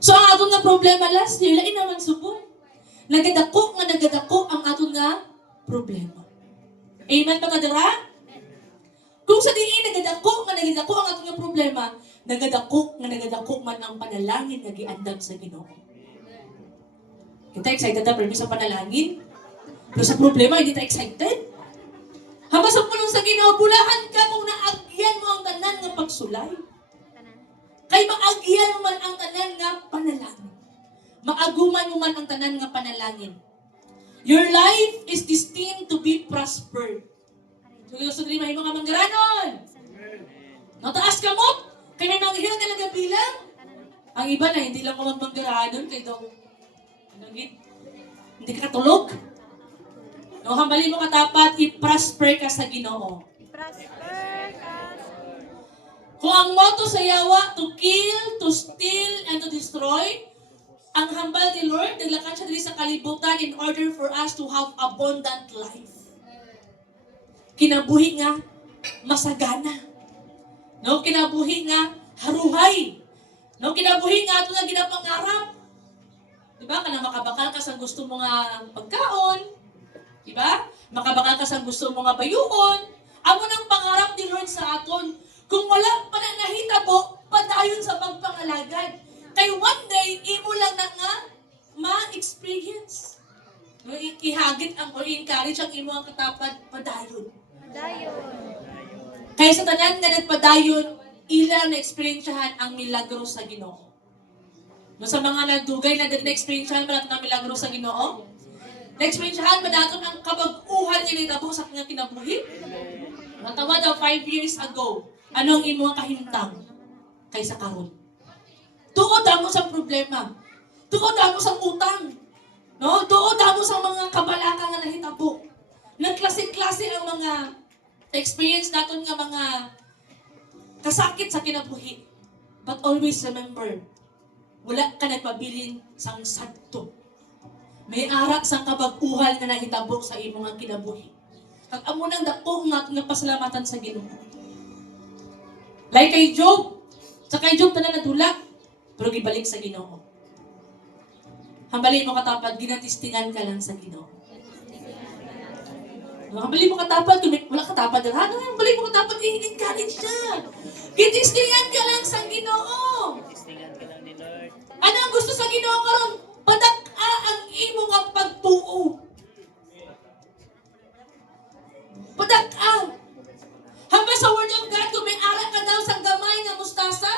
So ang aton nga problema last year, lain naman subong. Nagadako ang aton nga problema. Amen ba kadira? Kung sa diin nagadako ang aton nga problema, nagadako man ang panalangin nga giandam sa Ginoo. Kita excited na pero sa panalangin. Pero sa problema, hindi ta excited. Habang sa pulong sa Ginoo, bulahan ka kung naagyan mo ang tanan nga pagsulay. Kay maagyan mo man ang tanan nga panalangin. Maaguman mo man ang tanan nga panalangin. Your life is destined to be prospered. So, gusto rin mahimo nga manggaranon. Nataas ka mo? Kay may manghihil ka lang bilang? Ang iba na, hindi lang ko magmanggaranon. Kay daw, hindi ka katulog. No, hambali mo katapat, i-prosper ka sa Ginoo. Kung ang motto sa yawa, to kill, to steal, and to destroy, ang hambal ni Lord, naglakan siya dali sa kalibutan in order for us to have abundant life. Kinabuhi nga, masagana. No, kinabuhi nga, haruhay. No, kinabuhi nga, ito nga ginapangarap. Diba? Kana makabakal ka sa gusto mo nga pagkaon. Diba? Makabakal ka sa gusto mo nga bayuon. Amo nang pangarap ni Lord sa aton. Kung wala pa na nahitabo, padayon sa pagpangalagad. Kay one day, imo lang na nga ma-experience. No, ihagit ang or encourage ang imo ang katapad, padayon. Kaya sa tanan nga nagpadayon, ilang na-experiencehan ang milagro sa Ginoo. No, sa mga nagdugay na na-experiencehan ba natin ang milagro sa Ginoo? Na-experiencehan ba natin ang kabag-uhan niya nitabo sa kanyang kinabuhi? Natawa daw 5 years ago, anong imo ang kahimtang kaysa karon? Tuod mo sa problema. Tuod mo sa utang. No? Tuod mo sa mga kabalaka nga nahitabo. Nagklase-klase ang mga experience natin nga mga kasakit sa kinabuhi. But always remember, wala ka nagpabilin sang sadto. May ara sang kabag-uhan nga nahitabo sa imo nga kinabuhi. Kag amo nang dako nga pasalamatan sa Ginoo. Like kay Job, sa kay Job tanan nadula, pero gibalik sa Ginoo. Hambali mo katapad, ginatistingan ka lang sa Ginoo. Hambali mo katapad, kung wala katapad na, hambali mo katapad, i-encourage siya. Gitistingan ka lang sa Ginoo. Ano ang gusto sa Ginoo karon? Padak-a ang imo nga pagtuo. Padak-a. Hamba sa Word of God, kung may ara ka daw sa gamay nga mustasa,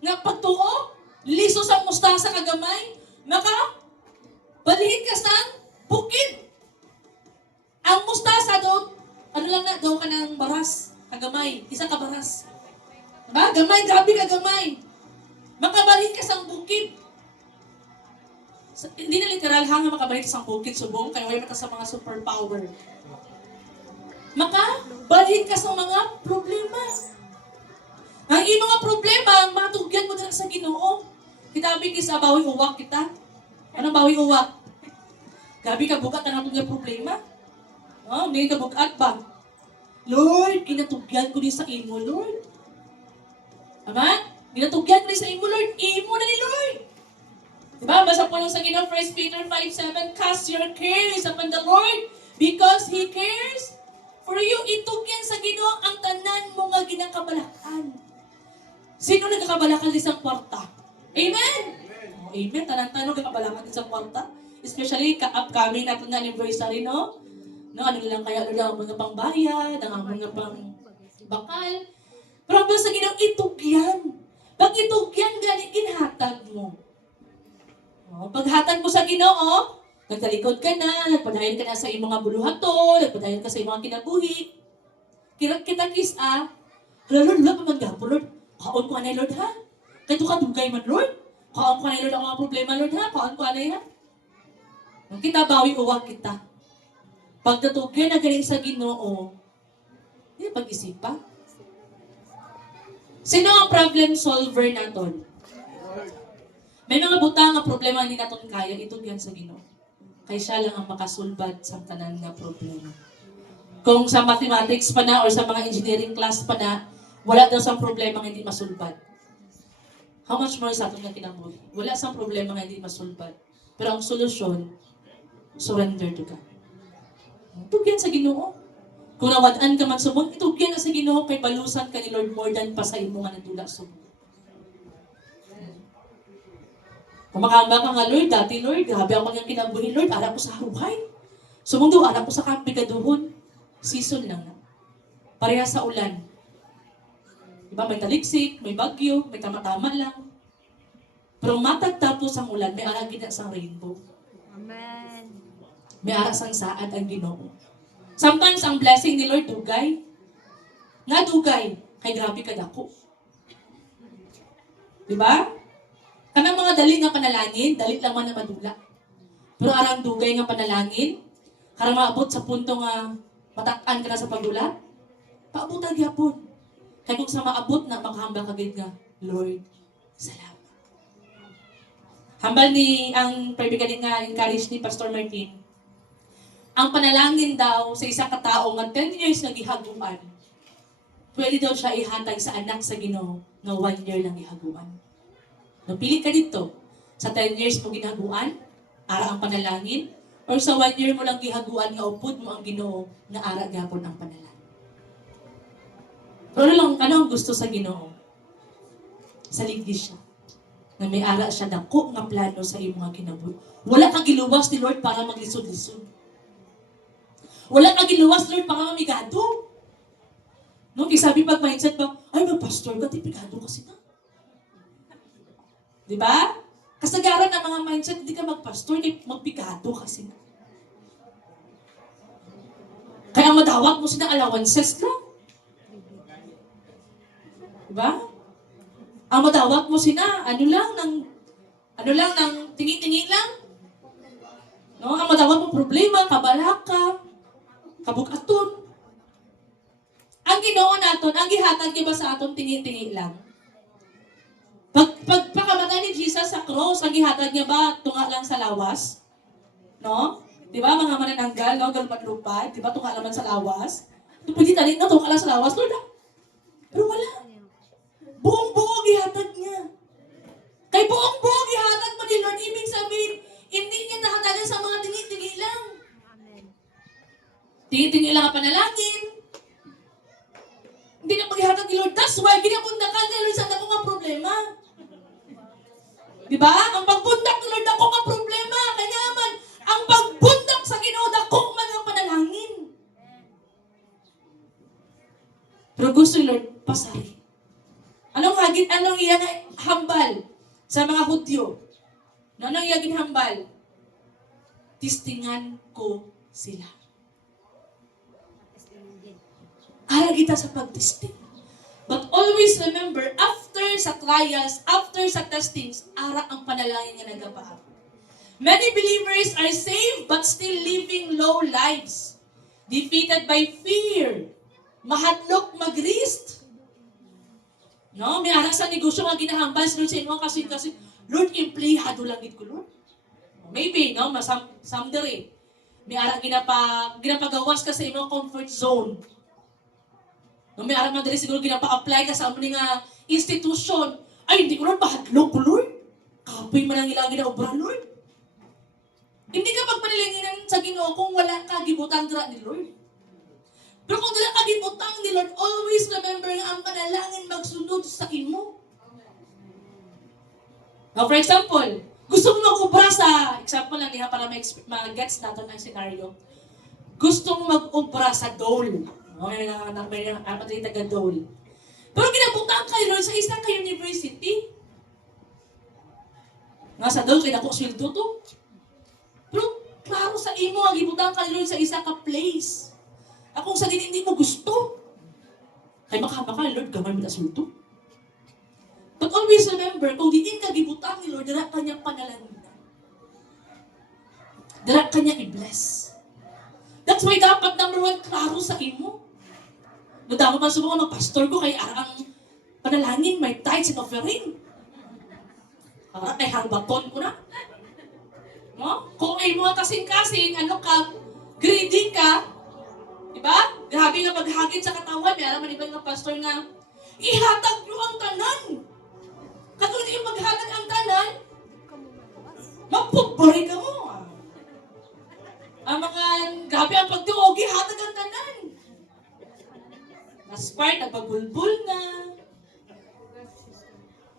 nga pagtuo, liso sa mustasa ka gamay, maka, balhin ka sa bukid. Ang mustasa daw, ano lang na, daw ka ng baras, kagamay, isa ka baras. Diba? Gamay, grabe ka gamay. Makabalhin ka sa bukid. Hindi na literal hanga makabalhin ka sa bukid, subong, kaya wala mata sa mga superpower. Makabalhin ka sa mga problema. Ang iyong mga problema, matugyan mo na sa Ginoo. Kitabi sa bawi uwak kita. Anong bawi uwak? Gabi ka bukat na natong problema. Oh, hindi ka bukat ba? Lord, kinatugyan ko din sa imo, Lord. Ama? Kinatugyan ko din sa imo, Lord. Imo na ni Lord. Diba? Basta po lang sa Ginoo, 1 Peter 5:7, cast your cares upon the Lord because He cares for you. Itugyan sa Ginoo ang tanan mo nga ginakabalakan. Sino nagkakabalakan din sa kwarta? Amen? Oh, amen. Tanan-tanan nagkakabalakan din sa kwarta. Especially ka-upcoming natin na anniversary, no? No, ano lang kaya ang mga pangbayad, ang mga pang bakal. Pero ang sa Ginoo, itugyan. Pag itugyan, gani, ginhatag mo. Oh, paghatag mo sa Ginoo, nagtalikod ka na, nagpadayon ka na sa iyong mga buluhato, nagpadayon ka sa iyong mga kinabuhi. Kita kisa, Lord, pamagdapo, Lord. Kaon ko anay, Lord, ha? Kaya ka dugay man, Lord. Kaon ko anay, Lord, ang mga problema, Lord, ha? Kaon ko anay, ha? Kita bawi uwag kita. Pag natugyan na galing sa Ginoo, hindi pag-isip pa. Sino ang problem solver naton? May mga butang nga problema hindi naton kaya, itugyan sa Ginoo. Kaya siya lang ang makasulbad sa tanan nga problema. Kung sa mathematics pa na or sa mga engineering class pa na, wala daw sa problema hindi masulbad. How much more sa aton nga kinabuhi? Wala sang problema nga hindi masulbad. Pero ang solusyon, surrender to God. Tugyan sa Ginoo. Kung nawad-an ka man subong, itugyan na sa Ginoo kay balusan ka ni Lord more than pa sa imo nga nadula subong. Kung makahamba ka nga, Lord, dati Lord, grabe ako niyang kinabuhi, Lord, ara ko sa haruhay. Sumundo, ara ko sa kapigaduhon. Season lang na. Pareha sa ulan. Diba, may taliksik, may bagyo, may tama-tama lang. Pero matag tapos ang ulan, may aragin na sa rainbow. Amen. May aras ang saad ang Ginoo. Sometimes ang blessing ni Lord dugay. Nga dugay, kay grabe ka dako. Diba? Kanang mga dali nga panalangin, dali lang man na madula. Pero arang dugay nga panalangin, karang maabot sa punto nga matak-an ka na sa pagdula, paabot ang gyapon. Kaya kung sa maabot na, makahambal ka gid nga, Lord, salamat. Hambal ni ang kaibigan nga encourage ni Pastor Martin. Ang panalangin daw sa isa ka tao nga 10 years nga gihaguan, pwede daw siya ihatag sa anak sa Ginoo nga 1 year lang gihaguan. No, pili ka dito. Sa 10 years mo ginahaguan, ara ang panalangin, or sa 1 year mo lang gihaguan nga upod mo ang Ginoo nga ara gyapon ang panalangin. Pero ano ang gusto sa Ginoo? Saligdi siya. Na may ara siya dako nga plano sa imo nga kinabuhi. Wala kang giluwas ni Lord para maglisod-lisod. Wala kang giluwas, Lord, para mamigado. No, sabi pag mindset ba, ay, mag-pastor ka, tipigado kasi na. Diba? Kasagaran ng mga mindset, hindi ka mag-pastor, magpigado kasi na. Kaya madawat mo sila allowances lang. Diba? Ang madawat mo sila, ano lang, ng tingi-tingi lang. No? Ang madawat mo problema, kabalaka, kabukaton. Ang Ginoo naton, ang gihatag niya ba sa aton tingi-tingi lang? Pagpakamatay ni Jesus sa cross, ang gihatag niya ba tunga lang sa lawas? No? Di ba mga manananggal, no? Galupad-lupad, di ba tunga naman sa lawas? Pwede talit na tunga lang sa lawas, Lord, pero wala. Buong-buo gihatag niya. Kay buong-buo gihatag mo ni Lord, ibig sabihin, hindi niya nakatagan sa mga tingi-tingi lang. Tingi-tingi lang ang panalangin. Hindi na maghihatag ni Lord. That's why, ginapundakan ni Lord sa dako nga problema. Diba? Ang pagbundak ni Lord, dako nga problema. Kaya man, ang pagbundak sa Ginoo, dako man ang panalangin. Pero gusto ni Lord, pasari. Anong iyang hambal sa mga Hudyo? Anong iyang hambal? Tistingan ko sila. Ara kita sa pagtesting. But always remember, after sa trials, after sa testings, ara ang panalangin nga nagapaab. Many believers are saved but still living low lives. Defeated by fear. Mahadlok mag-risk. No, may ara sa negosyo nga ginahambal sa Lord sa inyo kasi Lord, empleyado lang ko, Lord. Maybe, no, someday. May ara ginapagawas ka sa imong comfort zone. No, may aram madali siguro ginapa-apply ka sa aming nga institution. Ay, hindi ko Lord, bahadlog ko, Lord. Kapoy man ang ilang ginaobra, Lord. Hindi ka magpanilinginan sa Ginoo kung wala ka gibutang dira ni Lord. Pero kung wala ka gibutang ni Lord, always remember nga ang panalangin magsunod sa imo. Now, for example, gusto mo mag-ubra sa, example lang niya para ma-gets natin ang scenario. Gusto mo mag-ubra sa dole. Okay, may taga-dole. Pero ginabutaan kayo, Lord, sa isang ka-university. Nga sa dole, kaya ako sweldo to. Pero, klaro sa imo, ang gibutaan kayo, Lord, sa isang ka-place. Akong sa hindi mo gusto. Kaya makahama ka, Lord, gamay mo na sweldo. But always remember, kung di ka gibutaan ni Lord, dara kanyang panalangin. Dara kanya i-bless. That's why dapat number 1, klaro sa imo. Nadamo man sa mga pastor ko kay ang panalangin, may tithes and offering. Kay harbaton ko na. No? Kung ay mga kasing-kasing, ano ka, greedy ka, diba? Grabe nga maghagin sa katawan, may alam man iba nga pastor nga, ihatag nyo ang tanan. Katulad yung maghatag ang tanan, mapupuri ka mo. Ang mga gabi ang pagtuogi, hatag ang tanan. Na-spark, nagpabulbul na.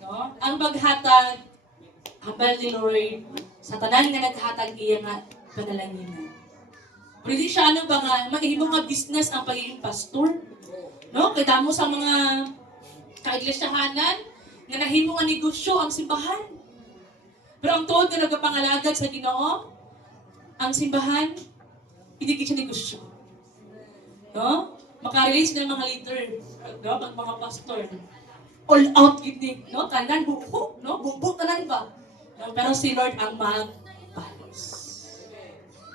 No? Ang paghatag, hambal ni Lord, sa tanan nga naghatag iya nga panalanginan. Pwede siya ano ba nga, mahimo nga business ang pagiging pastor. No? Kaya mo sa mga kaiglesia-hanan, nga nahimo nga negosyo ang simbahan. Pero ang tuod nga nagapangalagad sa Ginoo, ang simbahan, hindi siya negosyo. No? Maka-release ng mga leader, no? Mga pastor. All out gini, no? Tanan, buko, no? Bubo, tanan ba? No? Pero si Lord ang magbalos.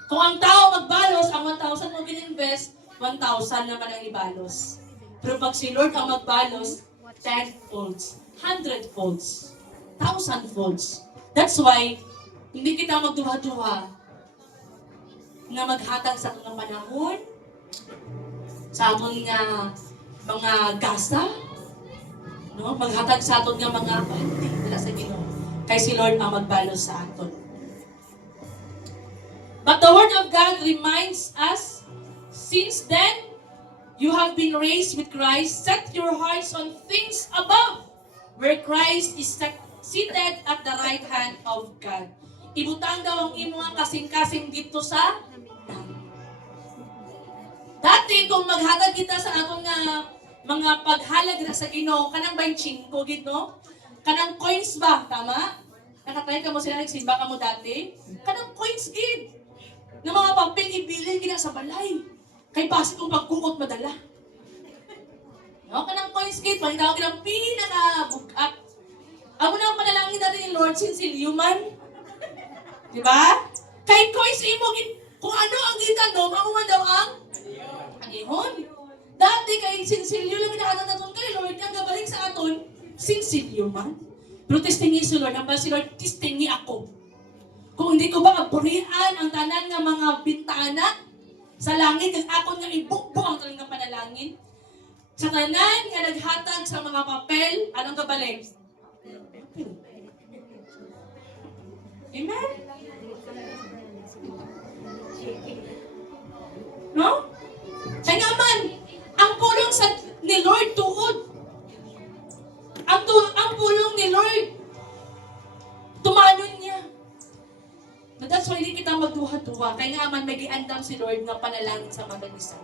Kung ang tao magbalos, ang 1,000 mo gininvest, 1,000 naman ang ibalos. Pero pag si Lord ang magbalos, 10 folds, 100 folds, 1,000 folds. That's why, hindi kita magduha-duha nga maghatag sa atong panahon, sa aton nga mga gasa, no? Maghatag sa aton nga mga bandi nila sa Ginoo. Kay si Lord ang magbalos sa aton. But the Word of God reminds us, since then, you have been raised with Christ, set your hearts on things above, where Christ is seated at the right hand of God. Ibutang daw ang imo nga kasing-kasing dito sa dati kung maghatag kita sa atong nga mga paghalag na sa Ginoo, kanang 25 gid no? Kanang coins ba, tama? Nakatry ka mo sila nagsimba ka mo dati? Kanang coins gid. Ng mga papel ibilin gina sa balay. Kay basi kung pagkukot madala. No, kanang coins gid, pangitawag ng pinaka-bugat. Amo na ang panalangin natin ni Lord Sinsilyo man. Di ba? Kay coins imo gid, kung ano ang gitanong, amo man daw ang ihon. Dati kay sinsilyo lang inahatag naton kay Lord nga gabalik sa aton sinsilyo man. Pero testingi si Lord, ang si Lord testingi ako. Kung hindi ko ba aburian ang tanan nga mga bintana sa langit ang akon nga ibukbo ang tanan nga panalangin. Sa tanan nga naghatag sa mga papel, anong gabalik? Amen? No? Kaya naman, ang pulong ni Lord tuod. Ang pulong ni Lord, tumanon niya. But that's why hindi kita magduha-duha. Kaya nga man, may giandam si Lord nga panalangin sa mga isa.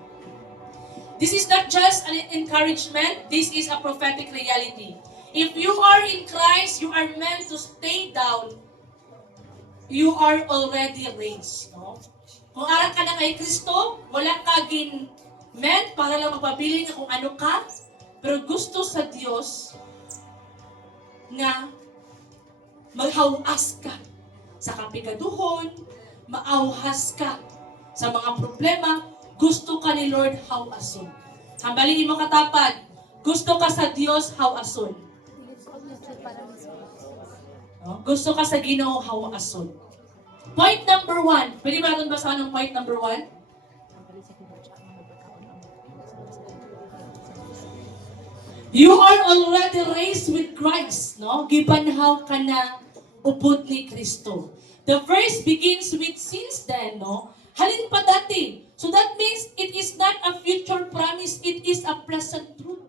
This is not just an encouragement, this is a prophetic reality. If you are in Christ, you are meant to stay down. You are already raised. No? Kung arang ka na kay Kristo, wala ka meant para lang magpabiling kung ano ka, pero gusto sa Diyos nga maghawas ka sa kapigaduhon, maauhas ka sa mga problema, gusto ka ni Lord hawason. Hambalin mo katapad, gusto ka sa Diyos hawason. No? Gusto ka sa Ginoo hawason. Point number 1. Pwede ba natin basahan ng point number 1? You are already raised with Christ, no? Gibanhaw ka na upod ni Kristo. The verse begins with since then, no? Halin pa dati. So that means it is not a future promise, it is a present truth.